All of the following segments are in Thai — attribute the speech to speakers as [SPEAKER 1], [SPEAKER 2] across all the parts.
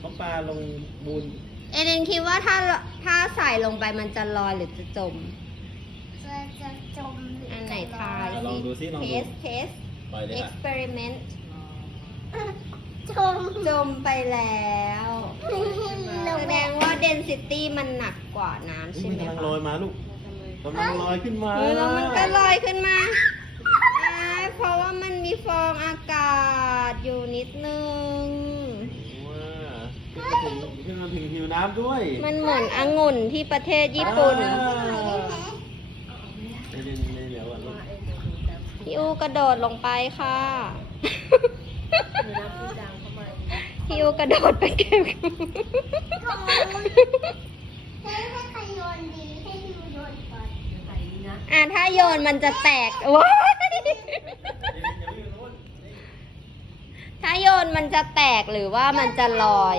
[SPEAKER 1] เปลาลงบูน
[SPEAKER 2] เอเดนคิดว่าถ้าถ้าใส่ลงไปมันจะลอยหรือจะจมจะจมอันไหนทาย
[SPEAKER 1] ลองดูซิลองดูเทสเทสเอ็กซ
[SPEAKER 2] ์เพร์เมนต์จมจมไปแล้วแสดงว่าเดนซิตี้มันหนักกว่าน้ำใช่ไหม
[SPEAKER 1] ลอยมาลูกกำลังลอยขึ้นมา
[SPEAKER 2] แล้วมันก็ลอยขึ้นมา เพราะว่ามันมีฟองอากาศอยู่นิดนึงมันเหมือนองุ่นที่ประเทศญี่ปุ่นพี่อูกระโดดลงไปค่ะพี่อูกระโดดไปเก็บอ่าถ้าโยนมันจะแตกว้าถ้าโยนมันจะแตกหรือว่ามันจะลอย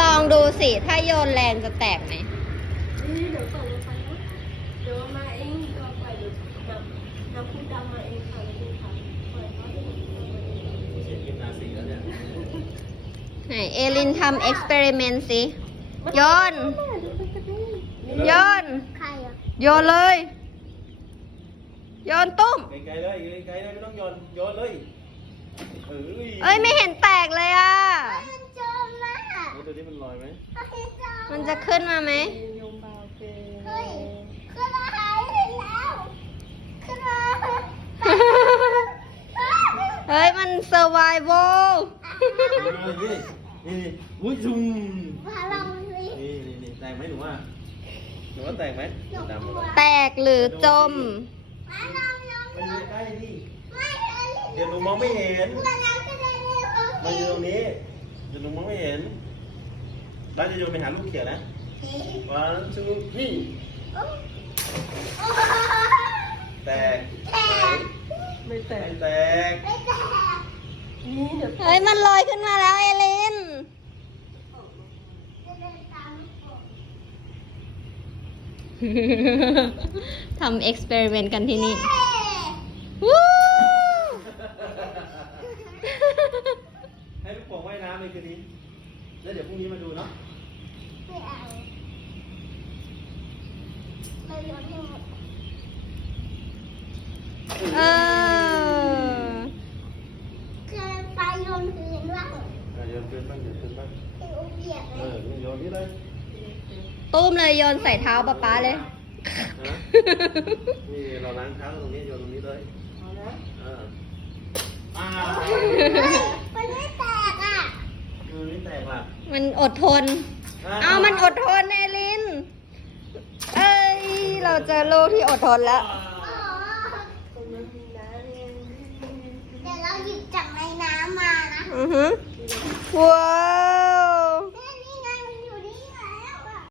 [SPEAKER 2] ลองดูสิ ถ้าโยนแรงจะแตกไหมเดี๋ยวตกงไปเดี๋ยวมาเองตัไปเดี๋ยวน้ำคุณดำมาเองค่ะคุณค่ะปล่อยมาเองไหนเอลินทำเอ็กซ์เพร์เมนต์สิ โยน โยน โยนเลย โยนตุ้ม
[SPEAKER 1] เล้
[SPEAKER 2] ยเอ้ย ไม่เห็นแตกเลยอ่ะดิมันลอยไหมมันจะขึ้นมาไหมขึ
[SPEAKER 3] ้นขึ้นมาแล้วขึ้นมา
[SPEAKER 2] เฮ้ย มันเซอร์ไวโว
[SPEAKER 1] นี่นี่อุ้ยจุ่มแตกไหมหนูว่าหนูว่าแตกไหม
[SPEAKER 2] แตกหรือจมมัน
[SPEAKER 1] อยู่ใกล้นี่เดี๋ยวหนูมองไม่เห็นมันอยู่ตรงนี้เดี๋ยวหนูมองไม่เห็นเราจะโยนไปหาลูกเขียวนะวัน two t h แตก ไม่แตก ไม่แตก
[SPEAKER 2] นี่เดี๋ยเฮ้ยมันลอยขึ้นมาแล้วเอลิน ทำเอ็กซ์เพร์เมนต์กันที่นี่วู้
[SPEAKER 1] ให้ลูกโป่งว่ายน้ำเลยคืนนี้แล้วเดี๋ยวพรุ่งนี้มาดูเนาะเออ
[SPEAKER 3] คือไปยนคืนบ้าง
[SPEAKER 1] ยนคืาบ้างยนคืนบ้างเออยนยนนี่เลย
[SPEAKER 2] ตู้มเลยยนใส่เท้าป๊าป๊าเลย
[SPEAKER 1] นี่เราล้างเท้าตรงนี้ยนตรงนี้เลยเอาละเออ
[SPEAKER 3] ไปไปไป
[SPEAKER 2] มันอดทน เอามันอดทนแอ่ลินเอ้ย เราจะโลที่อดทนแล้ว
[SPEAKER 3] เดี๋ยวเราหยิบจากในน้ำมานะ
[SPEAKER 2] อือหือว้า